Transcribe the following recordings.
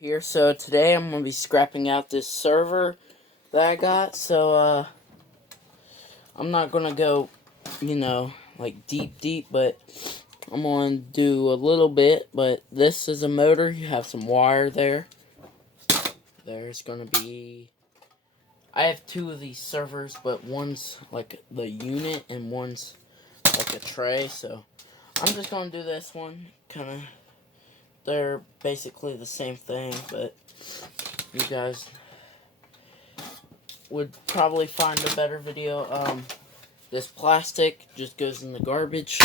Here, so today I'm gonna be scrapping out this server that I got. So I'm not gonna go, like deep, but I'm gonna do a little bit. But this is a motor. You have some wire there. There's gonna be. I have two of these servers, but one's like the unit and one's like a tray. So I'm just gonna do this one. They're basically the same thing, but you guys would probably find a better video. This plastic just goes in the garbage.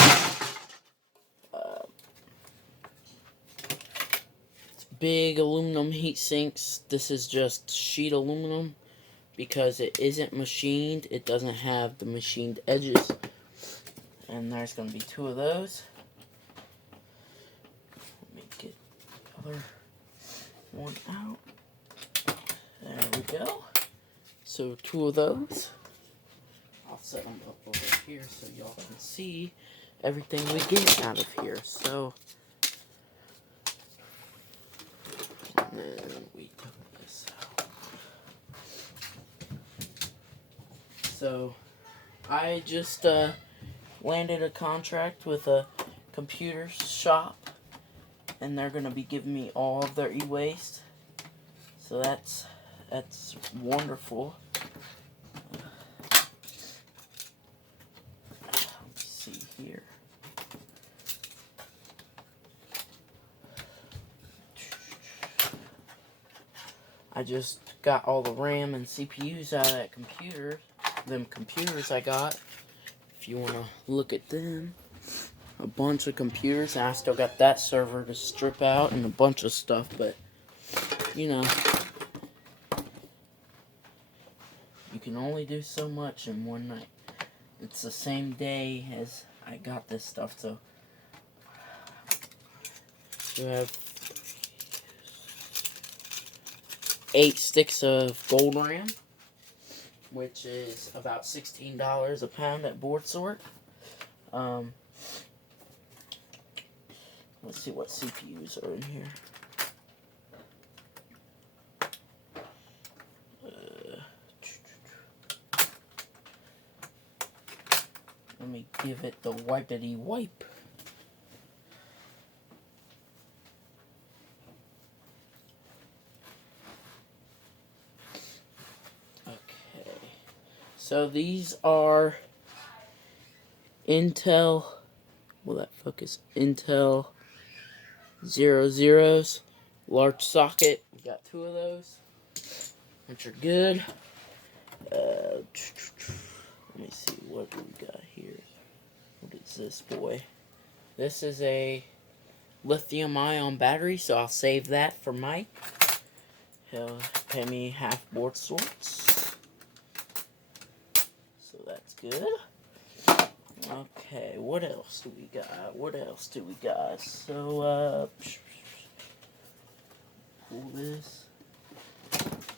It's big aluminum heat sinks. This is just sheet aluminum because it isn't machined. It doesn't have the machined edges. And there's going to be two of those. Let me get the other one out. There we go. So two of those. I'll set them up over here so y'all can see everything we get out of here. So, and then we took this out. So, I just landed a contract with a computer shop, and they're gonna be giving me all of their e-waste. So that's wonderful. Here. I just got all the RAM and CPUs out of that computer. Them computers I got. If you want to look at them. A bunch of computers. And I still got that server to strip out and a bunch of stuff. But, you can only do so much in one night. It's the same day as I got this stuff, so you have 8 sticks of gold RAM, which is about $16 a pound at Board Sort. Let's see what CPUs are in here. Let me give it the wipety wipe. Okay. So these are Intel, will that focus? Intel 00s, large socket. We got 2 of those, which are good. Let me see, what do we got here? What is this boy? This is a lithium-ion battery, so I'll save that for Mike. He'll pay me half Board Sorts. So that's good. Okay, what else do we got? So, pull this.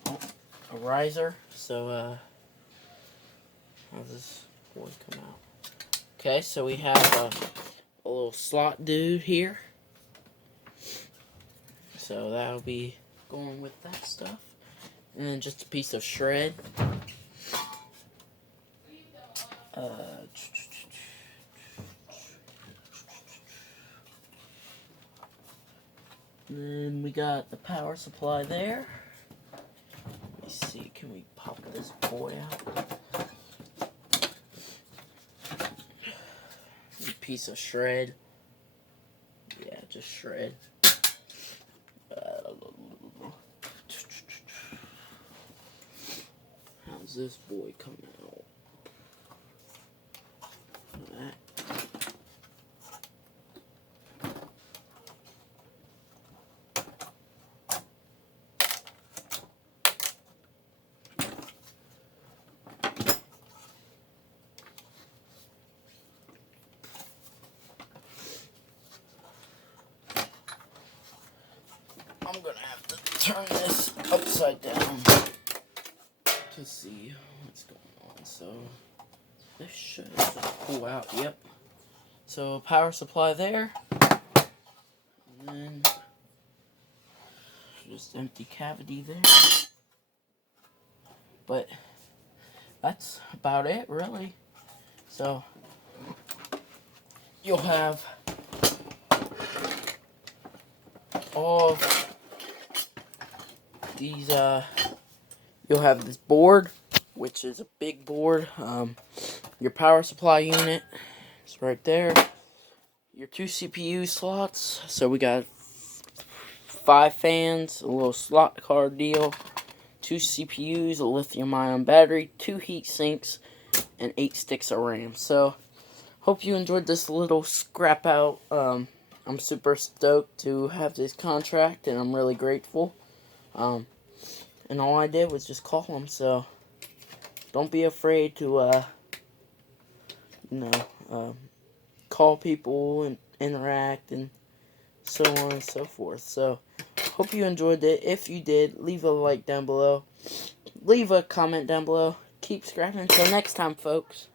Oh, a riser. So, how's this boy come out? Okay, so we have a little slot dude here. So that'll be going with that stuff. And then just a piece of shred. Then we got the power supply there. Let me see, can we pop this boy out? A piece of shred. Yeah, just shred. How's this boy coming out? That. I'm gonna have to turn this upside down to see what's going on. So this should pull out. Yep. So power supply there. And then just empty cavity there. But that's about it, really. So you'll have all of these, you'll have this board, which is a big board. Your power supply unit is right there. Your 2 CPU slots. So we got 5 fans, a little slot card deal, 2 CPUs, a lithium-ion battery, 2 heat sinks, and 8 sticks of RAM. So hope you enjoyed this little scrap out. I'm super stoked to have this contract, and I'm really grateful. And all I did was just call them, so don't be afraid to, call people and interact and so on and so forth. So, hope you enjoyed it. If you did, leave a like down below. Leave a comment down below. Keep scrapping. Until next time, folks.